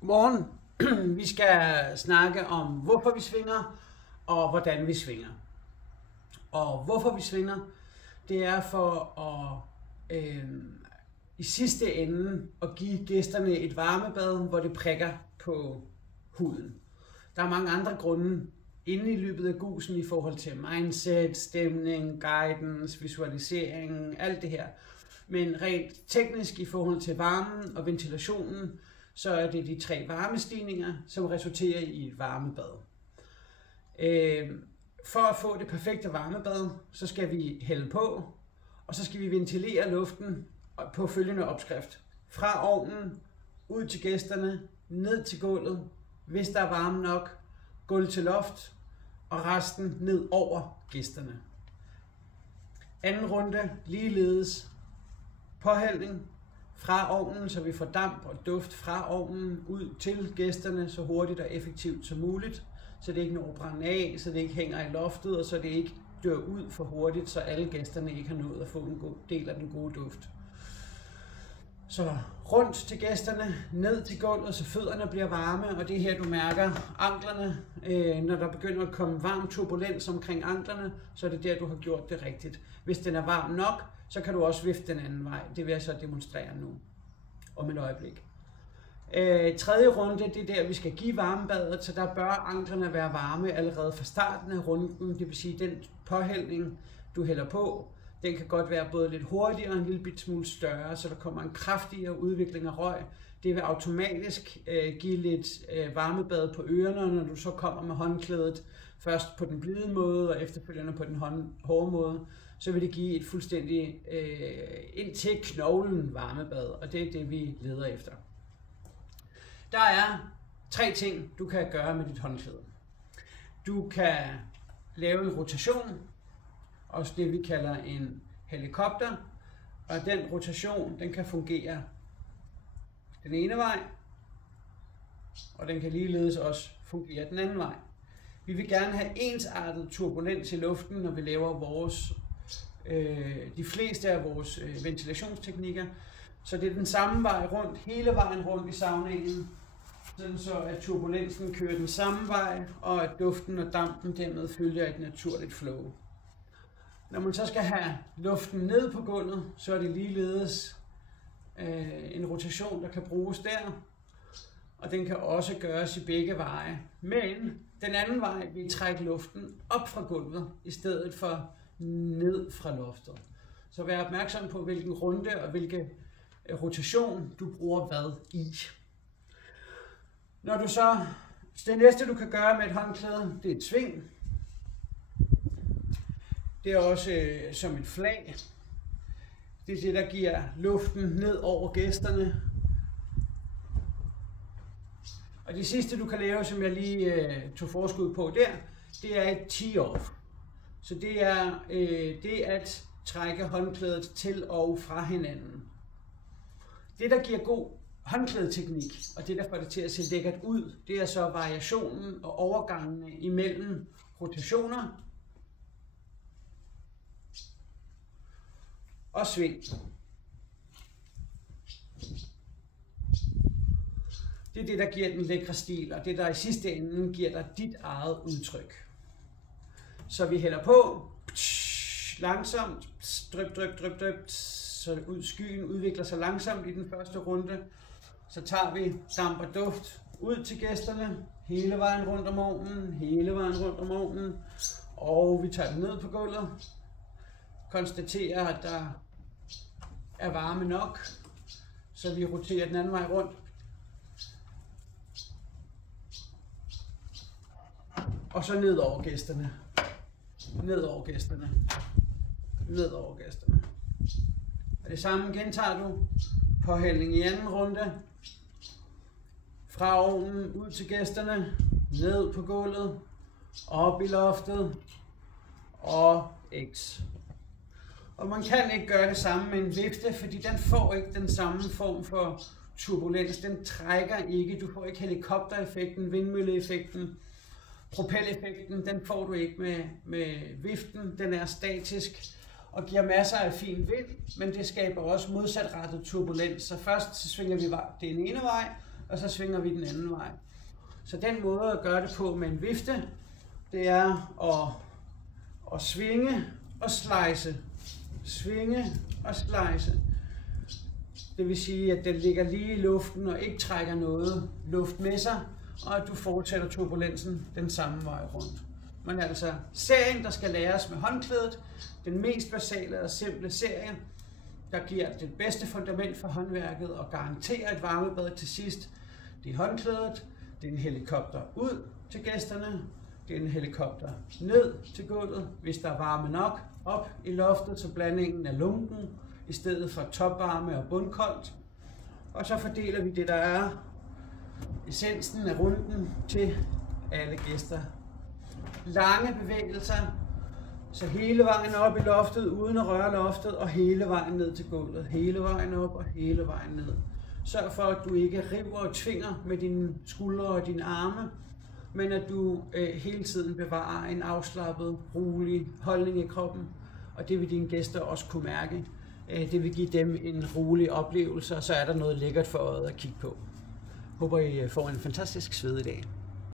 Godmorgen. Vi skal snakke om, hvorfor vi svinger, og hvordan vi svinger. Og hvorfor vi svinger, det er for at i sidste ende at give gæsterne et varmebad, hvor det prikker på huden. Der er mange andre grunde inde i løbet af gusen i forhold til mindset, stemning, guidance, visualisering, alt det her. Men rent teknisk i forhold til varmen og ventilationen, så er det de 3 varmestigninger, som resulterer i et varmebad. For at få det perfekte varmebad, så skal vi hælde på, og så skal vi ventilere luften på følgende opskrift. Fra ovnen, ud til gæsterne, ned til gulvet, hvis der er varme nok, gulv til loft, og resten ned over gæsterne. Anden runde, ligeledes påhældning fra ovnen, så vi får damp og duft fra ovnen ud til gæsterne så hurtigt og effektivt som muligt, så det ikke når at brænde af, så det ikke hænger i loftet, og så det ikke dør ud for hurtigt, så alle gæsterne ikke har nået at få en god del af den gode duft. Så rundt til gæsterne, ned til gulvet, så fødderne bliver varme, og det er her du mærker anklerne. Når der begynder at komme varm turbulens omkring anklerne, så er det der du har gjort det rigtigt. Hvis den er varm nok, så kan du også vifte den anden vej. Det vil jeg så demonstrere nu om et øjeblik. Tredje runde, det er der vi skal give varmebadet, så der bør anklerne være varme allerede fra starten af runden. Det vil sige den påhældning du hælder på, den kan godt være både lidt hurtigere og en lille bit smule større, så der kommer en kraftigere udvikling af røg. Det vil automatisk give lidt varmebad på ørerne, når du så kommer med håndklædet, først på den blide måde og efterfølgende på den hårde måde, så vil det give et fuldstændig ind til knoglen varmebad, og det er det vi leder efter. Der er 3 ting du kan gøre med dit håndklæde. Du kan lave en rotation, også det vi kalder en helikopter, og den rotation den kan fungere den ene vej, og den kan ligeledes også fungere den anden vej. Vi vil gerne have ensartet turbulens i luften, når vi laver de fleste af vores ventilationsteknikker, så det er den samme vej rundt, hele vejen rundt i saunaen, sådan så at turbulensen kører den samme vej, og at duften og dampen dermed følger et naturligt flow. Når man så skal have luften ned på gulvet, så er det ligeledes en rotation, der kan bruges der, og den kan også gøres i begge veje. Men den anden vej vil trække luften op fra gulvet, i stedet for ned fra loftet. Så vær opmærksom på, hvilken runde og hvilken rotation du bruger hvad i. Når du så, det næste du kan gøre med et håndklæde, det er et sving. Det er også som et flag. Det er det, der giver luften ned over gæsterne. Og det sidste du kan lave, som jeg lige tog forskud på der, det er et tee-off. Så det er det at trække håndklædet til og fra hinanden. Det, der giver god håndklædeteknik, og det, der får det til at se lækkert ud, det er så variationen og overgangene imellem rotationer og sving. Det er det, der giver den lækre stil, og det, der i sidste ende giver dig dit eget udtryk. Så vi hælder på, langsomt, dryp, dryp, dryp, dryp, så skyen udvikler sig langsomt i den første runde. Så tager vi damp og duft ud til gæsterne, hele vejen rundt om ovnen, hele vejen rundt om ovnen, og vi tager det ned på gulvet, konstaterer, at der er varme nok, så vi roterer den anden vej rundt. Og så ned over gæsterne. Ned over gæsterne. Ned over gæsterne. Og det samme gentager du. Påhældning i anden runde. Fra ovnen ud til gæsterne. Ned på gulvet. Op i loftet. Og X. Og man kan ikke gøre det samme med en vifte, fordi den får ikke den samme form for turbulens. Den trækker ikke. Du får ikke helikoptereffekten, vindmølleeffekten. Propeleffekten, den får du ikke med viften. Den er statisk og giver masser af fin vind, men det skaber også modsatrettet turbulens. Så først så svinger vi den ene vej, og så svinger vi den anden vej. Så den måde at gøre det på med en vifte, det er at svinge og slice. Svinge og slice. Det vil sige, at den ligger lige i luften og ikke trækker noget luft med sig, og at du fortsætter turbulensen den samme vej rundt. Men altså, serien, der skal læres med håndklædet, den mest basale og simple serie, der giver det bedste fundament for håndværket og garanterer et varmebad til sidst, det er håndklædet, det er en helikopter ud til gæsterne, det er en helikopter ned til gulvet, hvis der er varme nok, op i loftet, så blandingen er lunken, i stedet for topvarme og bundkoldt. Og så fordeler vi det, der er essensen af runden til alle gæster. Lange bevægelser, så hele vejen op i loftet, uden at røre loftet, og hele vejen ned til gulvet. Hele vejen op og hele vejen ned. Sørg for, at du ikke river og tvinger med dine skuldre og dine arme, men at du hele tiden bevarer en afslappet, rolig holdning i kroppen. Og det vil dine gæster også kunne mærke. Det vil give dem en rolig oplevelse, og så er der noget lækkert for øjet at kigge på. Håber I får en fantastisk svededag.